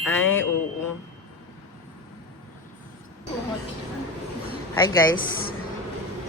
Ay, oo. Hi guys.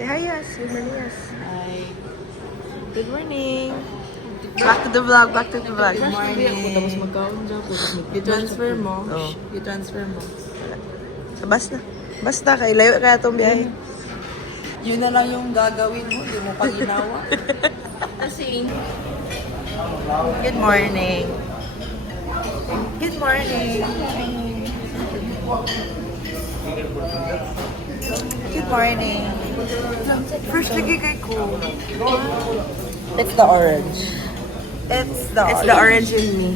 Say hi, Yas. Good morning, Yas. Hi. Good morning. Back to the vlog, back to the vlog. Good morning. Tapos magkaon dyan. I-transfer mo. Oh. I-transfer mo. So, basta. Basta, kay layo kaya itong biyahe. Yun na lang yung gagawin mo. Hindi mo pa ginawa. Kasi... Good morning. Good morning. Good morning. First lagi kay ko. It's the orange. It's the orange in me.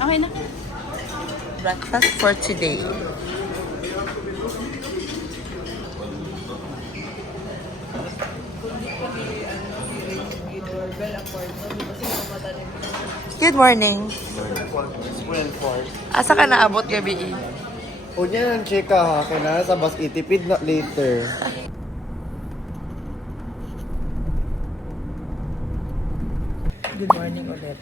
Okay na. Breakfast for today. Good morning. Asa ka naabot gabi? Unya nang chika ha, kaya sa bus itipid na later. Good morning ulit.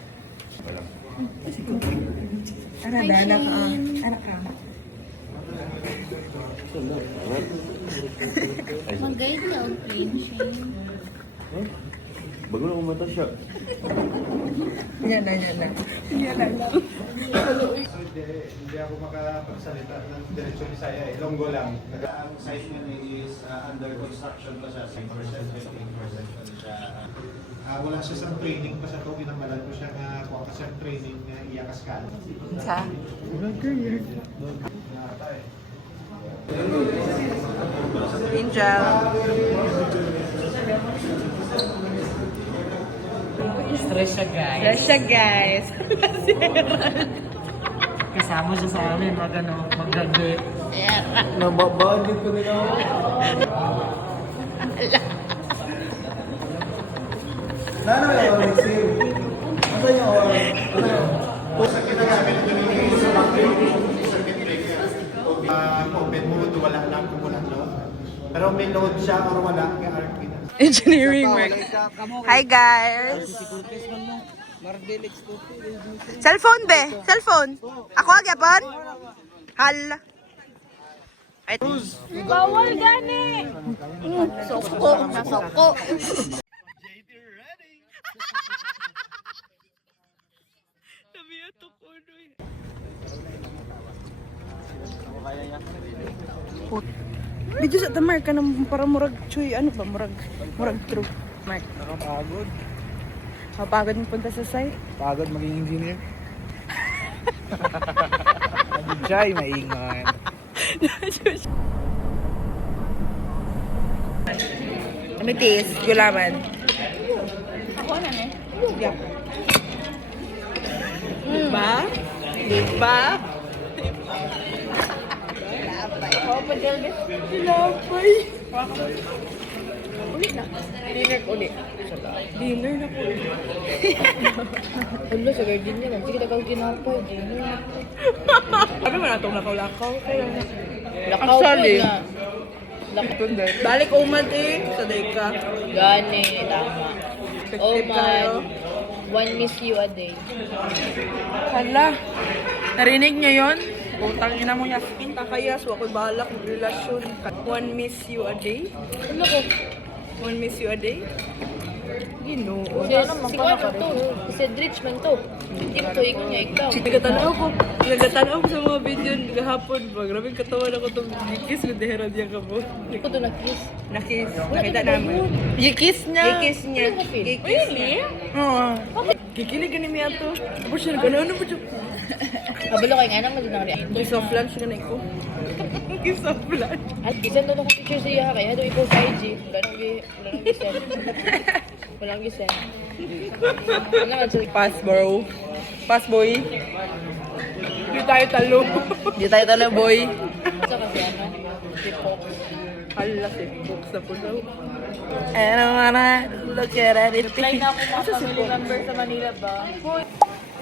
Anak ka. Anak ka. Mag-guide ka og plane siya. Bago na kumata siya. Yan na. Hindi ako makapagsalita ng Diretso Bisaya, Ilonggo lang. Ang site niya is under construction pa siya, 6%, 15% siya. Wala siya sa training pa sa ito, pinamalan ko siya nga kung sa training nga iyakas ka. Sa? Angel. Stress siya, guys. Fresh siya, guys. Kasama siya sa amin. Mag-gabi. Nababagin ko nila ako. Nano yung orange sale? Ano yung orange? Ano yung? Sa kinagamit ko nito sa circuit breaker. Open mode, wala lang kung wala load. Pero may load siya or wala, kaya RP na. Engineering work. Hi, guys. Cellphone, be. Cellphone. Ako, agapon? Hala. Ay, Bawal gani! Soko, nasoko. Medyo sa tamar ka ng para murag chuy, ano ba, murag true. Mark. Nakapagod. Mapagod mo punta sa site. Pagod maging engineer. Jai, maingan. Ano tis? Gulaman. Ako na ne. Yup. Diba? Diba? Ako pa din. Tinapay. Ulit na. Dinner ulit. Dinner na po. Ulo sa garden niya. Sige, tagaw ginapay. Ano man itong lakaw-lakaw? Lakaw po Actually. na. Lakaw. Balik umad eh. Sa day ka. Gani, tama. Oh Effective kayo. man. One miss you a day. Hala. Narinig niyo yun? Utang ina mo yakin. Takayas. Wako'y balak ng relasyon. One miss you a day? Ano ko? One miss you a day? Ginoo. Si ano to? Si Cedrich man to. Hindi mo to, ikon niya, ikaw. Nagatanaw ko. Nagatanaw ko sa mga video gahapon ba. Grabing katawan ako itong gikis ko dehera diya ka po. Ikaw to nag-kiss. Nakis. Wala Nakita ka ba namin. yun? Gikis niya. Gikis niya. Wala ka feel? Gikis niya. Oo. Kikilig ka ni Mia to. Tapos siya nagano po siya. Kabalo kay nga naman din ang reaction. Gisoft lunch ka na iko. Gisoft lunch. At isend to akong picture siya kaya doon ikaw sa IG. Wala nang gisend. Wala nang gisend. Ano nga siya? Pass bro. Pass boy. Di tayo talo. Di tayo talo boy. Sa kasi ano? Si Fox. Hala si Fox na po daw. Ano na, look at it. Try na ako mga family member sa Manila ba?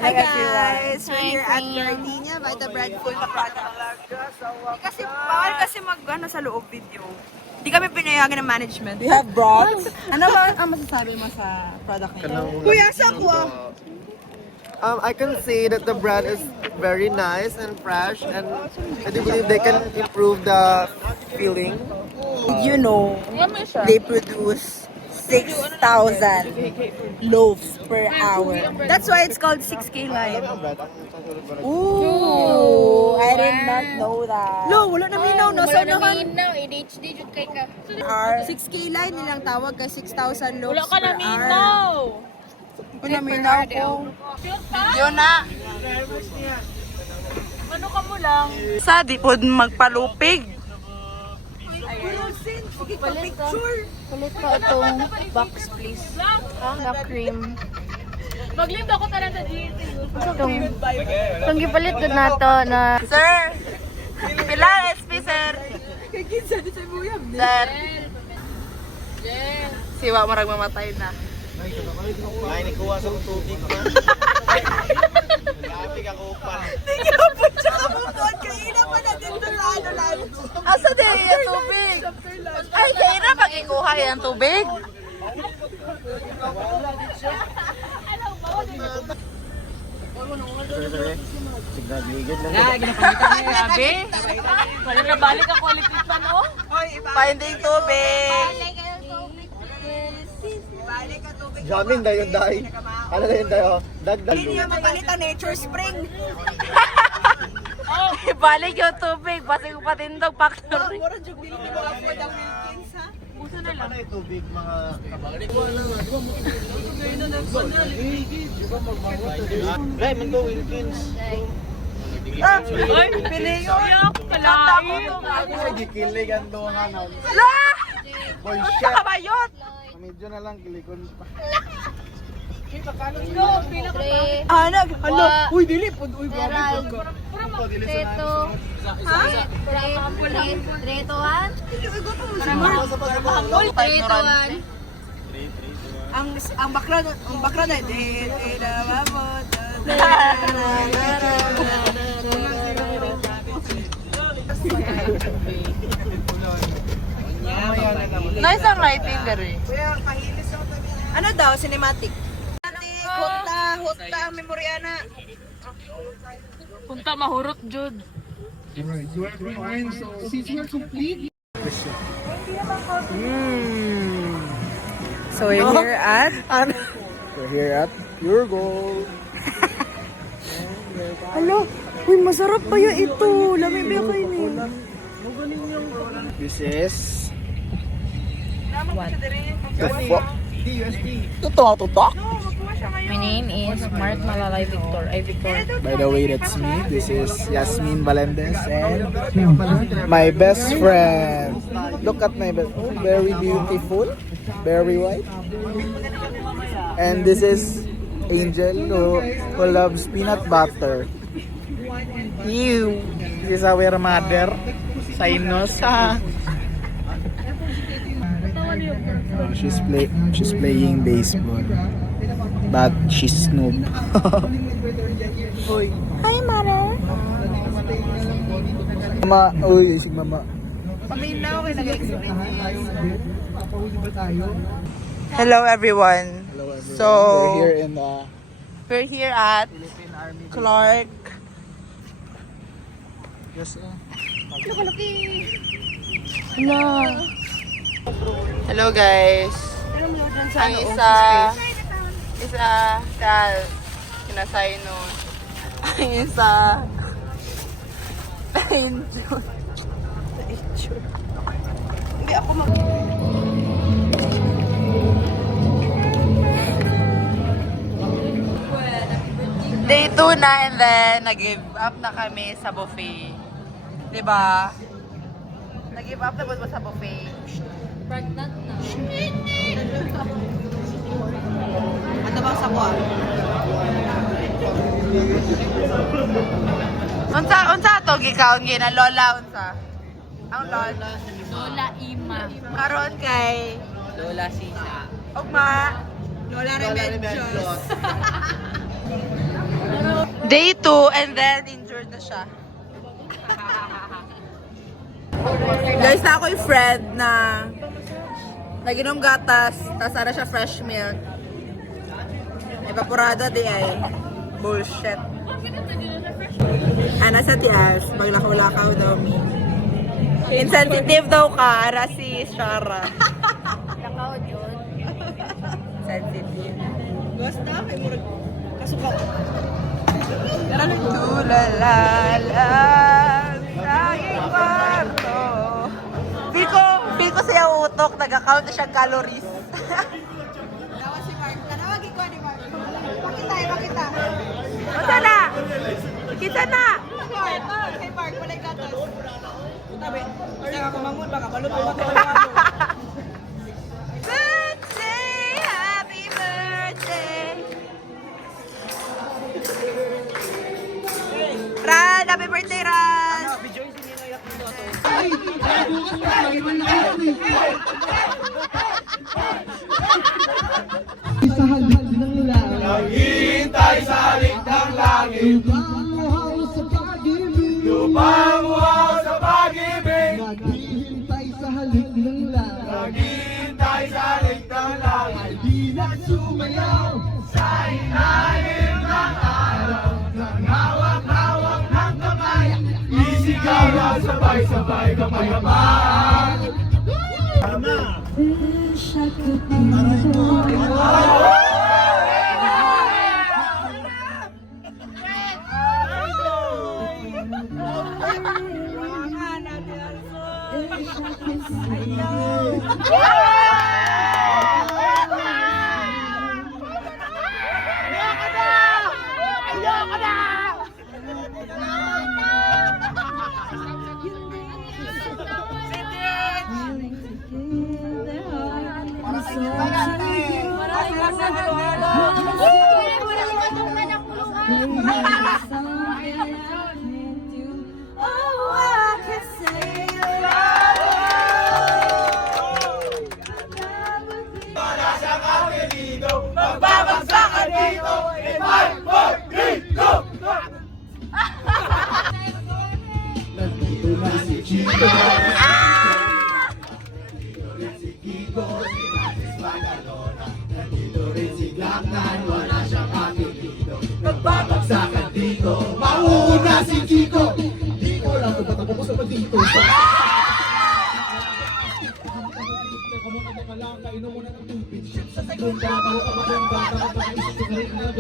Hi guys! We're here at Gardenia by the Bread Full na product. Kasi bawal kasi mag sa loob video. Hindi kami pinayagan ng management. We have brought. Ano ba ang masasabi mo sa product nila? Kuya, sa kuha. I can say that the brand is very nice and fresh, and I do believe they can improve the feeling. You know, they produce 6,000 loaves per hour. That's why it's called 6K line. Ooh, I did not know that. No, wala na minaw, no? So naman, Now, ADHD jud kay ka. 6K line nilang tawag kay 6,000 loaves Wala ka per na hour. minaw. Wala minaw ko. Video na. Ano ka mo lang? Sa di po magpalupig. Sige ka picture. Palit ka itong box, please. Na cream. Maglim ako tanan sa itong gipalit ko na to na... Sir! Pila SP, sir? Kay kinsa di sa buyam. Sir! Siwa marag mamatay na. Ay, nikuha sa tubig ko. Lapig ako pa. Tingapon siya ka mo doon. Kaina pa na dito sa ano lang. Asa din yung tubig? Ay, kaya na pag-ikuha yung tubig. Grabe. Wala na balik ako alipitan, oh. Finding tubig. Balik ka tubig. Jamin dayon dai. Ano dayon dayo? Dagdag. Hindi niya mapalit ang nature spring. Ibalik yung tubig. Basta yung patindog factory. Mura jug dili ni mga afford ang Wilkins ha. Ano yung tubig, mga kabalik? Right, man go, Wilkins. Ay, piliyo yung kalain. Sige, kilig ang duha na. La! Boy, shit. Kabayot! Medyo na lang kilikon pa. Anag, hala. Uy, dili po. Uy, Gerald. Treto. Ha? Tretoan? Tretoan. Ang bakla na di na mamot. Nice ang lighting dere. Ano daw cinematic? Hota ang memoryana. Punta mahurot jud. So we're here at We're here at your goal. Hello. Uy, masarap pa yun ito. Lamig ba kayo ni? This is What? Totoo, totoo. My name is Mart Malalay Victor. Ay, Victor. By the way, that's me. This is Yasmin Valendes and my best friend. Look at my best. Very beautiful, very white. And this is Angel who loves peanut butter. Ew. This is our mother. Sainos. She's playing baseball. But she's Snoop. Hi, mother. Mama, uy, si mama. Paminaw kayo Hello everyone. So, We're here in we're here at Philippine Army. Clark. Yes, Hello guys. Ang isa kal kinasay nun. Ang isa enjoy. Hindi ako mag... Day 2 na and then nag-give up na kami sa buffet. Diba? Nag-give up na ba sa buffet? Pregnant na. Ano bang sakwa? Unsa to gikaon gina lola unsa? Ang lola. Lola Ima. Karon kay Lola Sisa. Ugma. Lola Remedios. Day 2 and then injured na siya. Guys, na ako yung friend na naginom gatas, tapos ara siya fresh milk. Evaporada di ay. Bullshit. Ana sa tias, maglakaw-lakaw daw mi. Insensitive daw ka, ara si Shara. Lakaw yun. Sensitive. Basta, may murag kasuka. Tulalalal sa aking kwarto. Feel ko siya utok, nag-account na siyang calories. Tawa si Mark. Tanawagin ko ni Mark. Pakita. Kita na! Kita na! Kay Mark, walay gatas. Tabi, kaya ako mamon, baka malupong ako. Birthday! Happy birthday! Ran! Happy birthday, Ran! Naghihintay sa halik ng langit. Lumamuhaw sa pag-ibig. Naghihintay sa halik ng langit. Naghihintay sa halik ng langit. Di na sumayaw sa ilalim ng araw. Nang hawak-hawak ng kamay. Isigaw na sabay-sabay kapayapaan. Magbabagsakan dito in 5, 4, 3, go! Nandito na si Chico. Nandito rin si Glocknan, wala siyang makikito. Magbabagsakan dito, mauuna si Chico. Di ko lang kung ba't ako puso pa dito. Kainom mo na ng tubig. Sa segunda, baka maganda, isip ko rin na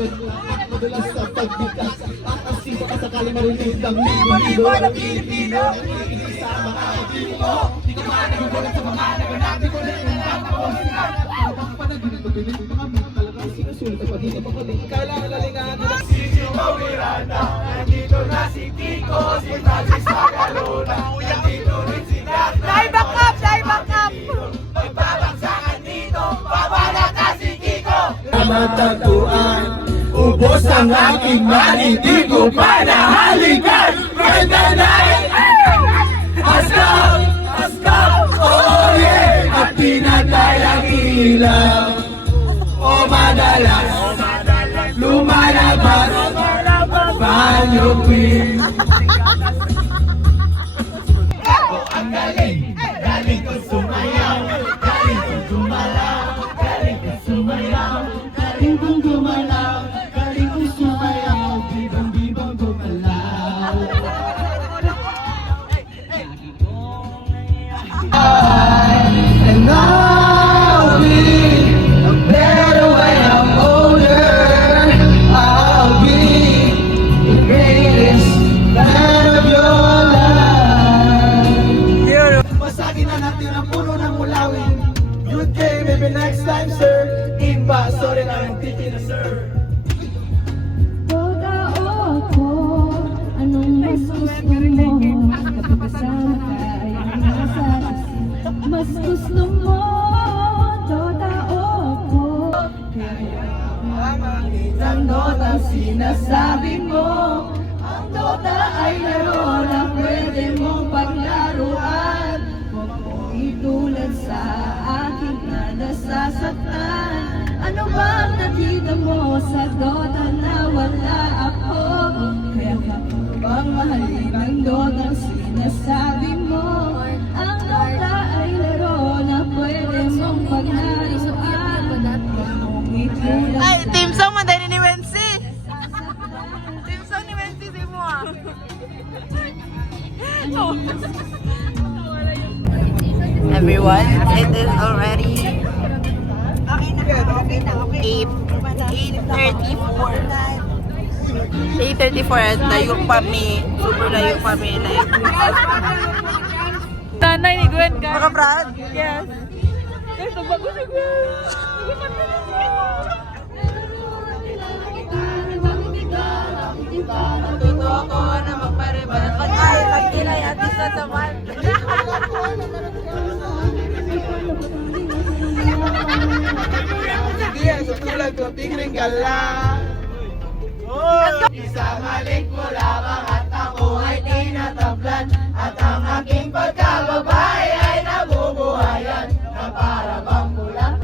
madalas sa pagbigas. Kasi baka sakali marinig ng libo-libo na Pilipino. Ikinig sa mga kaibigo. Di ko managigulat sa mga naganap. Di ko rin nanapos na. Habang panaginip, pagbinig mo kami. Talagang sinusulit at pag-inip ako din. Kailangan lalingan nila. Si Juma Miranda. Nandito na si Kiko. Si Francis Magalona. Nandito rin si Gata. Dahil back up! Magbabagsakan dito, babalata si Kiko! Matagpuan, ubos ang aking money, di ko pa nahalikan! Brenda Night! Askap, oh yeah! At pinatay ang ilaw, o madalas, lumalabas, banyo queen! Ang galing ko sumayaw, galing ko gumalaw, galing ko sumayaw, galing ko gumalaw, galing ko sumayaw, bibang-bibang gumalaw. And I'll be a better when I'm older. I'll be the greatest man of your life. Masagin na natin ang puno ng mulawin. Good day, maybe next time, sir. Imba, sorry na yung titi na, sir. Totoo ako, anong mas gusto mo? Kapag kasama ka, yung nasa isip. Mas gusto mo, totoo ako. Ang nota sinasabi mo, ang nota ay laro na pwede mong paglaruan. Huwag mong itulad sa akin na nasasaktan. Ano ba ang nakita mo sa Dota na wala ako? Kaya ka bang mahalin ang Dota ang sinasabi mo? Ang Dota ay laro na pwede mong paglaruan. Huwag mong itulad Ay, team song man din ni Wensi! Everyone, it is already 8:34 at layo kami. Super layo kami. Like, Nanay ni Gwen, guys. mga Brad? Yes. Guys, nagbago si Gwen. Totoo ako na magparibalat. Ay, pagkilay at isa sa man. Sige, susulag ko, tigring ka lang. Isang halik mo lamang at ako ay tinatablan. At ang aking pagkababae ay nabubuhayan na para bang mulang.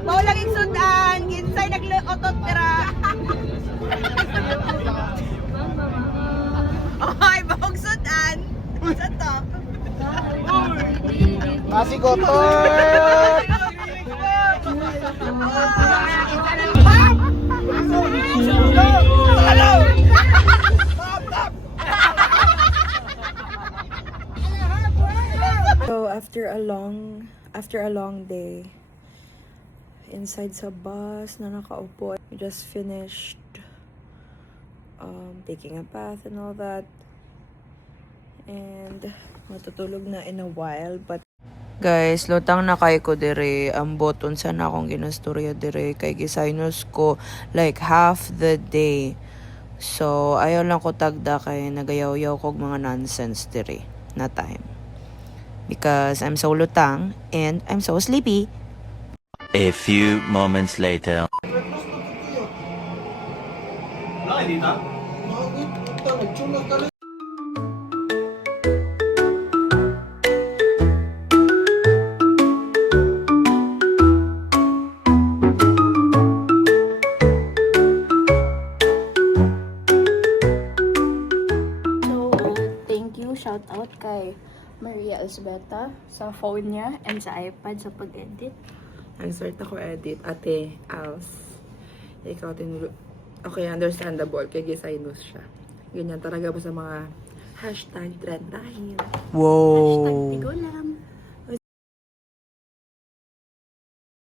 Bawa lang sundan, ginsay nagluotot tira. Ay, bawag sundan. Sa to. Masikotor! So after a long day inside sa bus na nakaupo, we just finished taking a bath and all that, and matutulog na in a while. But guys, lutang na kay ko dire, ang boton sana akong ginastorya dire kay gisaynos ko like half the day. So ayaw lang ko tagda kay nagayaw-yaw kog mga nonsense dire na time. Because I'm so lutang and I'm so sleepy. A few moments later. So, thank you. Shout out kay Maria Elzbeta sa phone niya and sa iPad sa pag-edit. Nag-start ako edit, ate, als. Ikaw okay, understandable, kay gisaynos siya. Ganyan talaga ba sa mga hashtag trend dahil. Whoa. Hashtag tigo lang.